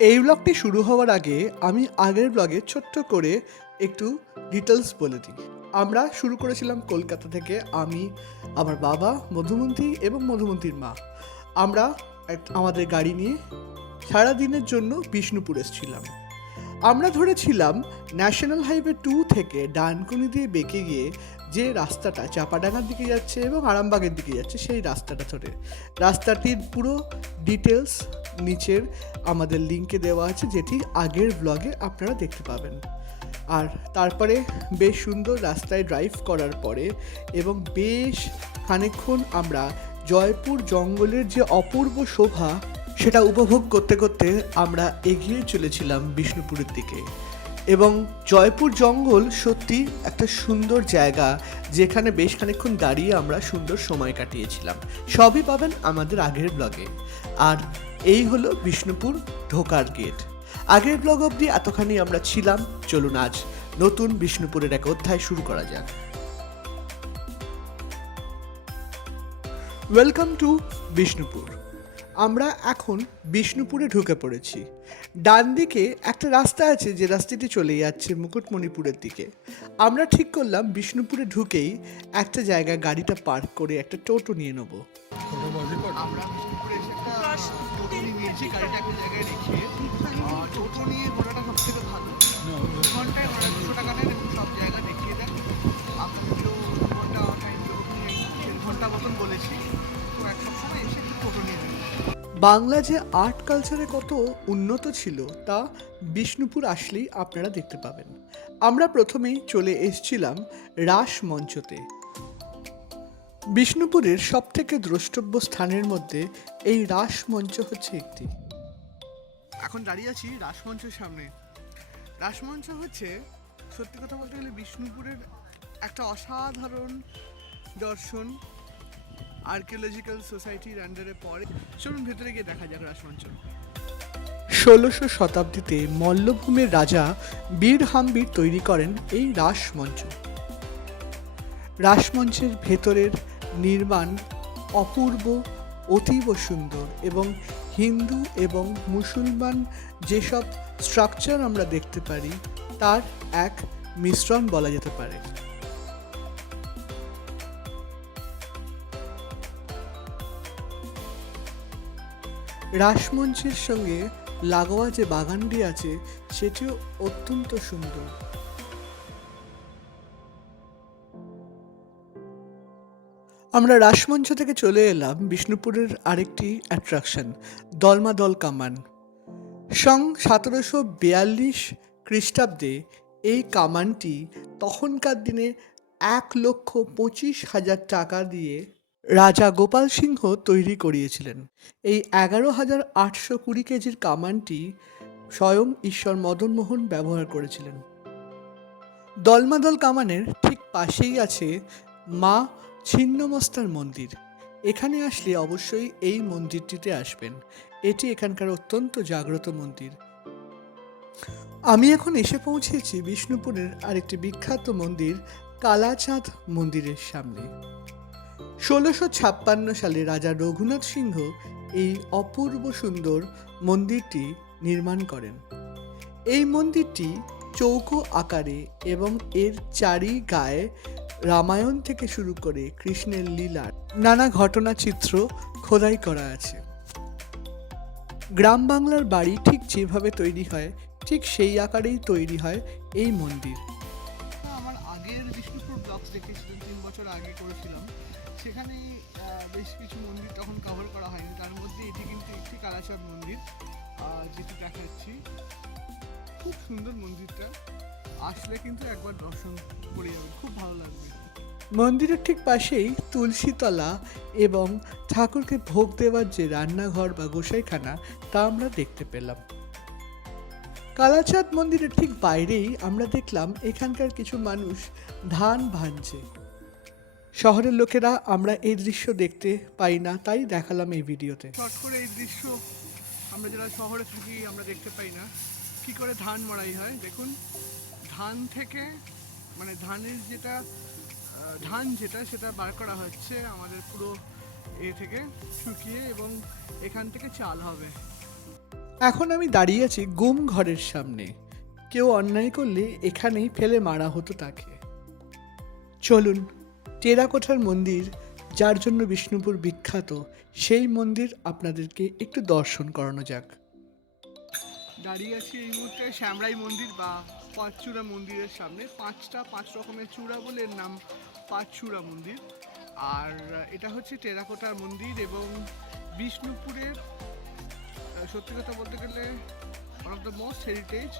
এই ব্লগটি শুরু হওয়ার আগে আমি আগের ব্লগে ছোট্ট করে একটু ডিটেলস বলে দিই। আমরা শুরু করেছিলাম কলকাতা থেকে আমি, আমার বাবা, মধুমন্তী এবং মধুমন্তীর মা। আমরা আমাদের গাড়ি নিয়ে সারা দিনের জন্য বিষ্ণুপুর এসেছিলাম। আমরা ধরেছিলাম ন্যাশনাল হাইওয়ে টু থেকে ডানকুনি দিয়ে বেঁকে গিয়ে যে রাস্তাটা চাপাডাঙ্গার দিকে যাচ্ছে এবং আরামবাগের দিকে যাচ্ছে, সেই রাস্তাটা ধরে। রাস্তাটির পুরো ডিটেলস নিচের আমাদের লিঙ্কে দেওয়া আছে, যেটি আগের ব্লগে আপনারা দেখতে পাবেন। আর তারপরে বেশ সুন্দর রাস্তায় ড্রাইভ করার পরে এবং বেশ খানিকক্ষণ আমরা জয়পুর জঙ্গলের যে অপূর্ব শোভা, সেটা উপভোগ করতে করতে আমরা এগিয়ে চলেছিলাম বিষ্ণুপুরের দিকে। এবং জয়পুর জঙ্গল সত্যি একটা সুন্দর জায়গা, যেখানে বেশ খানিকক্ষণ দাঁড়িয়ে আমরা সুন্দর সময় কাটিয়েছিলাম। সবই পাবেন আমাদের আগের ব্লগে আর এই হলো বিষ্ণুপুর ঢোকার গেট আগের ব্লগ অবধি এতখানি আমরা ছিলাম, চলুন আজ নতুন বিষ্ণুপুরের এক অধ্যায় শুরু করা যাক। Welcome to Bishnupur. আমরা এখন বিষ্ণুপুরে ঢুকে পড়েছি। ডান দিকে একটা রাস্তা আছে যে রাস্তাটি চলে যাচ্ছে মুকুটমণিপুরের দিকে। আমরা ঠিক করলাম বিষ্ণুপুরে ঢুকেই একটা জায়গায় গাড়িটা পার্ক করে একটা টোটো নিয়ে নেব। আমরা বিষ্ণুপুরে এসে একটা নিয়েছি গাড়িটা একটা জায়গায় রেখে। টোটো নিয়ে ঘোরাটা সব থেকে ভালো ঘন্টায় ঘোরা দুশো টাকা নেন সব জায়গা দেখিয়ে দেন আপনাদেরকেও দু ঘণ্টা টাইম ঘণ্টা মতন বলেছি। তো এক সবসময় এসে একটু টোটো নিয়ে বাংলা যে আর্ট কালচারে কত উন্নত ছিল তা বিষ্ণুপুর আসলেই আপনারা দেখতে পাবেন। আমরা প্রথমেই চলে এসেছিলাম রাস মঞ্চতে। বিষ্ণুপুরের সবথেকে দ্রষ্টব্য স্থানের মধ্যে এই রাস মঞ্চ হচ্ছে একটি। এখন দাঁড়িয়ে আছি রাসমঞ্চের সামনে। রাসমঞ্চ হচ্ছে, সত্যি কথা বলতে গেলে বিষ্ণুপুরের একটা অসাধারণ দর্শন। আর্কিওলজিক্যাল সোসাইটির আন্ডারে পড়ে। চলুন ভেতরে গিয়ে দেখা যাক রাসমঞ্চ ষোলোশো শতাব্দীতে মল্লভূমের রাজা বীর হাম্বির তৈরি করেন এই রাসমঞ্চ। রাসমঞ্চের ভেতরের নির্মাণ অপূর্ব, অতীব সুন্দর এবং হিন্দু এবং মুসলমান যেসব স্ট্রাকচার আমরা দেখতে পারি, তার এক মিশ্রণ বলা যেতে পারে। রাসমঞ্চের সঙ্গে লাগোয়া যে বাগানটি আছে, সেটিও অত্যন্ত সুন্দর। আমরা রাসমঞ্চ থেকে চলে এলাম বিষ্ণুপুরের আরেকটি অ্যাট্রাকশন দলমাদল কামান। সং সতেরোশো বিয়াল্লিশ খ্রিস্টাব্দে এই কামানটি তখনকার দিনে এক লক্ষ পঁচিশ হাজার টাকা দিয়ে রাজা গোপাল সিংহ তৈরি করিয়েছিলেন। এই এগারো হাজার আটশো কুড়ি কেজির কামানটি স্বয়ং ঈশ্বর মদনমোহন ব্যবহার করেছিলেন। দলমাদল কামানের ঠিক পাশেই আছে মা ছিন্নমস্তার মন্দির। এখানে আসলে অবশ্যই এই মন্দিরটিতে আসবেন। এটি এখানকার অত্যন্ত জাগ্রত মন্দির। আমি এখন এসে পৌঁছেছি বিষ্ণুপুরের আরেকটি বিখ্যাত মন্দির, কালাচাঁদ মন্দিরের সামনে। ষোলোশো ছাপ্পান্ন সালে রাজা রঘুনাথ সিংহ এই অপূর্ব সুন্দর মন্দিরটি নির্মাণ করেন। এই মন্দিরটি চৌকো আকারে এবং এর চারি গায়ে রামায়ণ থেকে শুরু করে কৃষ্ণের লীলার নানা ঘটনা চিত্র খোদাই করা আছে। গ্রাম বাংলার বাড়ি ঠিক যেভাবে তৈরি হয়, ঠিক সেই আকারেই তৈরি হয় এই মন্দির। আমার আগের বিষ্ণুপুর ব্লগস দেখেছিলাম তিন বছর আগে করেছিলাম। সেখানে বেশ কিছু মন্দির তখন কভার করা হয়নি। তার মধ্যে এটি কিন্তু একটি কালাচাঁদ মন্দির যেটি দেখাচ্ছি। খুব সুন্দর মন্দিরটা। আসলে কিন্তু একবার দর্শন করে যাবে খুব ভালো লাগবে। মন্দিরের ঠিক পাশেই তুলসীতলা এবং ঠাকুরকে ভোগ দেওয়ার যে রান্নাঘর বা গোসাইখানা, তা আমরা দেখতে পেলাম। কালাচাঁদ মন্দিরের ঠিক বাইরেই আমরা দেখলাম এখানকার কিছু মানুষ ধান ভাঙছে শহরের লোকেরা আমরা এই দৃশ্য দেখতে পাই না তাই দেখালাম এই ভিডিওতে। শর্ট করে এই দৃশ্য আমরা যারা শহরে থাকি আমরা দেখতে পাই না। কি করে ধান মাড়াই হয়? দেখুন ধান থেকে মানে ধানের যেটা ধান যেটা সেটা বার করা হচ্ছে আমাদের পুরো এ থেকে শুকিয়ে এবং এখান থেকে চাল হবে। এখন আমি দাঁড়িয়ে আছি গুম ঘরের সামনে। কেউ অন্যায় করলে এখানেই ফেলে মারা হতো তাকে। চলুন টেরাকোঠার মন্দির, যার জন্য বিষ্ণুপুর বিখ্যাত, সেই মন্দির আপনাদেরকে একটু দর্শন করানো যাক। দাঁড়িয়ে আছি এই মুহূর্তে শ্যামরাই মন্দির বা পাঁচচূড়া মন্দিরের সামনে। পাঁচটা পাঁচ রকমের চূড়া বলে নাম পাঁচচূড়া মন্দির। আর এটা হচ্ছে টেরাকোটার মন্দির এবং বিষ্ণুপুরের সত্যি কথা বলতে গেলে one of the most heritage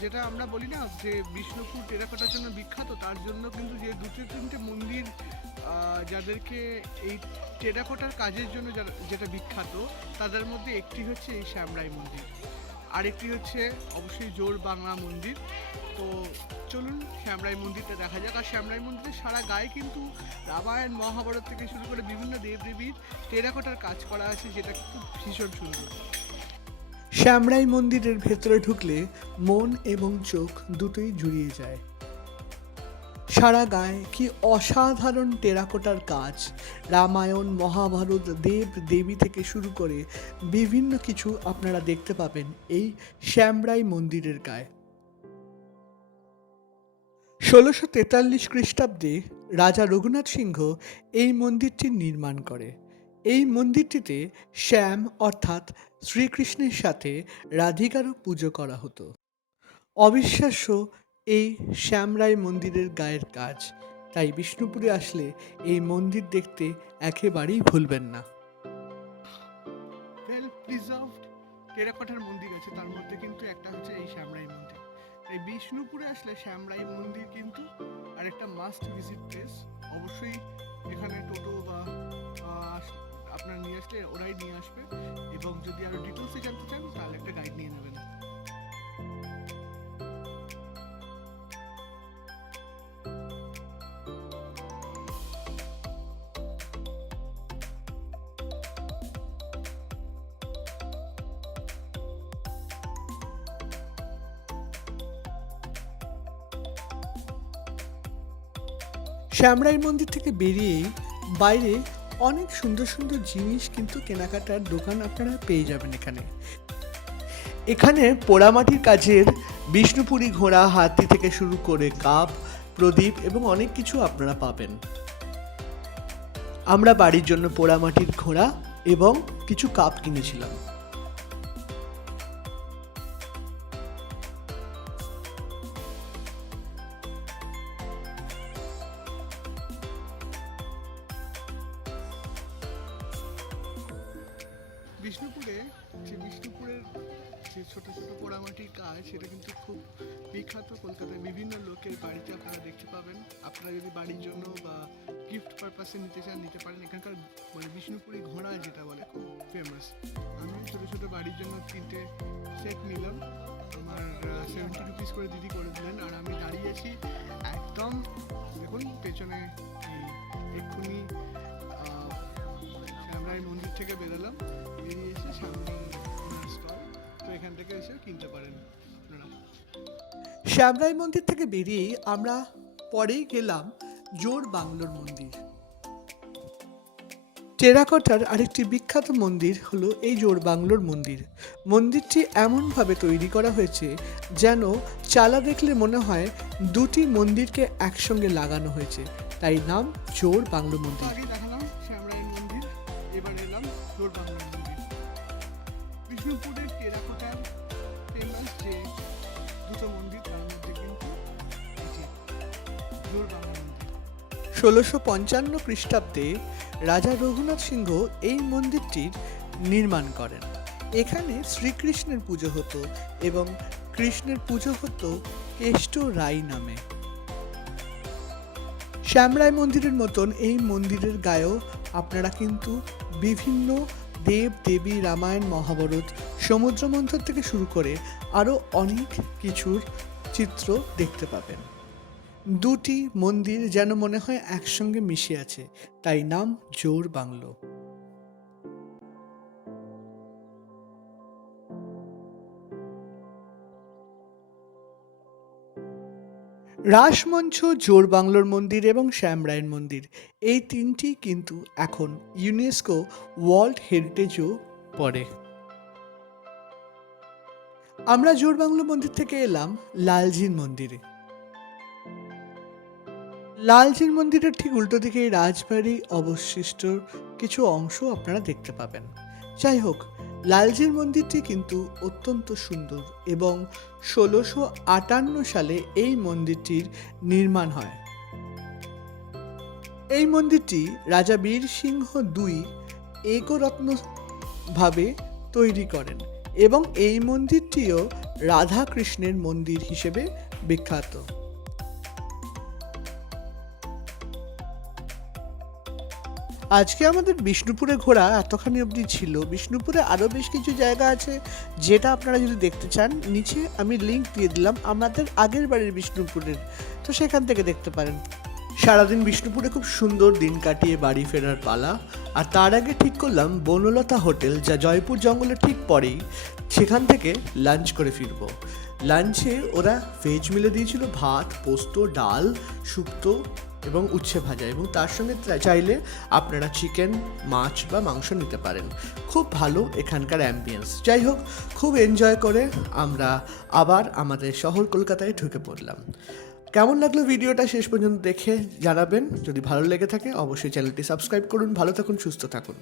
যেটা আমরা বলি না যে বিষ্ণুপুর টেরাকোটার জন্য বিখ্যাত, তার জন্য কিন্তু যে দুটো তিনটে মন্দির যাদেরকে এই টেরাকোটার কাজের জন্য যেটা বিখ্যাত, তাদের মধ্যে একটি হচ্ছে এই শ্যামরাই মন্দির। আরেকটি হচ্ছে অবশ্যই জোর বাংলা মন্দির। তো চলুন শ্যামরাই মন্দিরটা দেখা যাক। আর শ্যামরাই মন্দিরের সারা গায়ে কিন্তু রামায়ণ, মহাভারত থেকে শুরু করে বিভিন্ন দেবদেবীর টেরাকোটার কাজ করা আছে, যেটা খুব ভীষণ সুন্দর। শ্যামরাই মন্দিরের ভেতরে ঢুকলে মন এবং চোখ দুটোই জুড়িয়ে যায়। সারা গায়ে কি অসাধারণ টেরাকোটার কাজ। রামায়ণ, মহাভারত, দেব, দেবী থেকে শুরু করে বিভিন্ন কিছু আপনারা দেখতে পাবেন এই শ্যামরাই মন্দিরের গায়ে। ষোলোশো তেতাল্লিশ খ্রিস্টাব্দে রাজা রঘুনাথ সিংহ এই মন্দিরটি নির্মাণ করে। এই মন্দিরটিতে শ্যাম অর্থাৎ শ্রীকৃষ্ণের সাথে রাধিকারও পুজো করা হতো। অবিশ্বাস্য এই শ্যামরাই মন্দিরের গায়ের কাজ। তাই বিষ্ণুপুরে আসলে এই মন্দির দেখতে একেবারেই ভুলবেন না। ওয়েল প্রিজার্ভড টেরাকোটার মন্দির আছে, তার মধ্যে কিন্তু একটা হচ্ছে এই শ্যামরাই মন্দির। এই বিষ্ণুপুরে আসলে শ্যামরাই মন্দির কিন্তু আরেকটা মাস্ট ভিজিট প্লেস অবশ্যই এখানে টোটো বা আপনার নিয়ে আসলে ওরাই নিয়ে আসবে। এবং যদি আরও ডিটেলসে জানতে চান, তাহলে একটা গাইড নিয়ে নেবেন। শ্যামরাই মন্দির থেকে বেরিয়ে বাইরে অনেক সুন্দর সুন্দর জিনিস কিন্তু কেনাকাটার দোকান আপনারা পেয়ে যাবেন এখানে। এখানে পোড়ামাটির কাজের বিষ্ণুপুরী ঘোড়া, হাতি থেকে শুরু করে কাপ, প্রদীপ এবং অনেক কিছু আপনারা পাবেন। আমরা বাড়ির জন্য পোড়ামাটির ঘোড়া এবং কিছু কাপ কিনেছিলাম। বিষ্ণুপুরে, যে বিষ্ণুপুরের যে ছোট ছোট পোড়ামাটির কাজ, সেটা কিন্তু খুব বিখ্যাত। কলকাতায় বিভিন্ন লোকের বাড়িতে আপনারা দেখতে পাবেন। আপনারা যদি বাড়ির জন্য বা গিফট পারপাসে নিতে চান, নিতে পারেন। এখানকার মানে বিষ্ণুপুরি ঘোড়া যেটা বলে, খুব ফেমাস আমি ছোট ছোট বাড়ির জন্য তিনটে সেট নিলাম। আমার সেভেন্টি রুপিস করে দিদি করে দিলেন। আর আমি দাঁড়িয়ে আছি একদম, দেখুন, পেছনে এক্ষুনি শ্যামরাই মন্দির থেকে বেরোলাম। বেরিয়ে এসে সামনে স্টল তো এখান থেকে এসে কিনতে পারেন আপনারা। শ্যামরাই মন্দির থেকে বেরিয়ে আমরা পরেই গেলাম জোর বাংলোর মন্দির। টেরাকোটার আরেকটি বিখ্যাত মন্দির হলো এই জোর বাংলোর মন্দির। মন্দিরটি এমনভাবে তৈরি করা হয়েছে যেন চালা দেখলে মনে হয় দুটি মন্দিরকে একসঙ্গে লাগানো হয়েছে তাই নাম জোর বাংলো মন্দির। এলাম জোর বাংলো মন্দির বিষ্ণুপুরের টেরাকোটার ফেমাস যে দুটো মন্দির, তার মধ্যে কিন্তু ষোলোশো পঞ্চান্ন খ্রিস্টাব্দে রাজা রঘুনাথ সিংহ এই মন্দিরটির নির্মাণ করেন। এখানে শ্রীকৃষ্ণের পুজো হতো এবং কৃষ্ণের পুজো হতো কেষ্ট রাই নামে। শ্যামরাই মন্দিরের মতন এই মন্দিরের গায়েও আপনারা কিন্তু বিভিন্ন দেব, দেবী, রামায়ণ, মহাভারত, সমুদ্র মন্থর থেকে শুরু করে আরও অনেক কিছুর চিত্র দেখতে পাবেন। দুটি মন্দির যেন মনে হয় একসঙ্গে মিশে আছে, তাই নাম জোর বাংলো রাসমঞ্চ, জোর বাংলোর মন্দির এবং শ্যামরায়ের মন্দির। এই তিনটি কিন্তু এখন ইউনেস্কো ওয়ার্ল্ড হেরিটেজও পড়ে। আমরা জোর বাংলো মন্দির থেকে এলাম লালজির মন্দিরে। লালজির মন্দিরের ঠিক উল্টো দিকে রাজবাড়ি অবশিষ্ট কিছু অংশ আপনারা দেখতে পাবেন। যাই হোক লালজির মন্দিরটি কিন্তু অত্যন্ত সুন্দর এবং ষোলোশো আটান্ন সালে এই মন্দিরটির নির্মাণ হয়। এই মন্দিরটি রাজা বীর সিংহ দুই একরত্ন ভাবে তৈরি করেন এবং এই মন্দিরটিও রাধা কৃষ্ণের মন্দির হিসেবে বিখ্যাত। আজকে আমাদের বিষ্ণুপুরে ঘোরা এতখানি অবধি ছিল। বিষ্ণুপুরে আরও বেশ কিছু জায়গা আছে, যেটা আপনারা যদি দেখতে চান, নিচে আমি লিঙ্ক দিয়ে দিলাম আমাদের আগের বাড়ির বিষ্ণুপুরের। তো সেখান থেকে দেখতে পারেন। সারাদিন বিষ্ণুপুরে খুব সুন্দর দিন কাটিয়ে বাড়ি ফেরার পালা। আর তার আগে ঠিক করলাম বনলতা হোটেল, যা জয়পুর জঙ্গলের ঠিক পরেই। সেখান থেকে লাঞ্চ করে ফিরবো। লাঞ্চে ওরা ভেজ মিলে দিয়েছিল ভাত, পোস্ত, ডাল, শুক্তো এবং উচ্ছে ভাজা এবং তার সঙ্গে চাইলে আপনারা চিকেন মাছ বা মাংস নিতে পারেন। খুব ভালো এখানকার অ্যাম্বিয়েন্স যাই হোক, খুব এনজয় করে আমরা আবার আমাদের শহর কলকাতায় ঢুকে পড়লাম। কেমন লাগল ভিডিওটা শেষ পর্যন্ত দেখে জানাবেন। যদি ভালো লেগে থাকে, অবশ্যই চ্যানেলটি সাবস্ক্রাইব করুন। ভালো থাকুন, সুস্থ থাকুন।